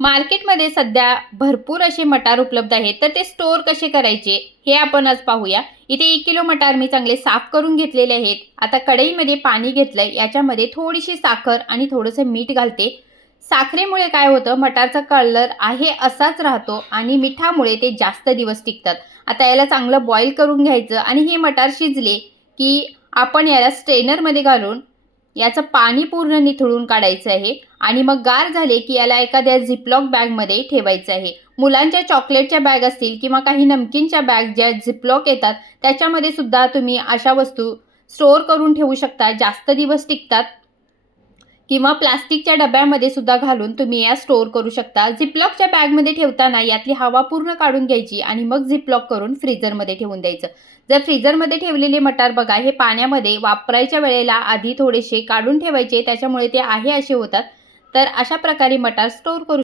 मार्केटमध्ये सध्या भरपूर असे मटार उपलब्ध आहेत, तर ते स्टोअर कसे करायचे हे आपण आज पाहूया. इथे 1 किलो मटार मी चांगले साफ करून घेतलेले आहेत. आता कढईमध्ये पाणी घेतलंय, याच्यामध्ये थोडीशी साखर आणि थोडंसं मीठ घालते. साखरेमुळे काय होतं, मटारचा कलर आहे असाच राहतो आणि मिठामुळे ते जास्त दिवस टिकतात. आता याला चांगलं बॉईल करून घ्यायचं आणि हे मटार शिजले की आपण याला स्ट्रेनरमध्ये घालून याचं पाणी पूर्ण निथळून काढायचं आहे आणि मग गार झाले की याला एखाद्या झिपलॉक बॅगमध्ये ठेवायचं आहे. मुलांच्या चॉकलेटच्या बॅग असतील किंवा काही नमकीनच्या बॅग ज्या झिपलॉक येतात त्याच्यामध्ये सुद्धा तुम्ही अशा वस्तू स्टोअर करून ठेवू शकता, जास्त दिवस टिकतात. किंवा प्लास्टिकच्या डब्यामध्ये सुद्धा घालून तुम्ही या स्टोअर करू शकता. झिपलॉकच्या बॅगमध्ये ठेवताना यातली हवा पूर्ण काढून घ्यायची आणि मग झिपलॉक करून फ्रीझरमध्ये ठेवून द्यायचं. जर फ्रीझरमध्ये ठेवलेले मटार बघा, हे पाण्यामध्ये वापरायच्या वेळेला आधी थोडेसे काढून ठेवायचे, त्याच्यामुळे ते आहे असे होतात. तर अशा प्रकारे मटार स्टोअर करू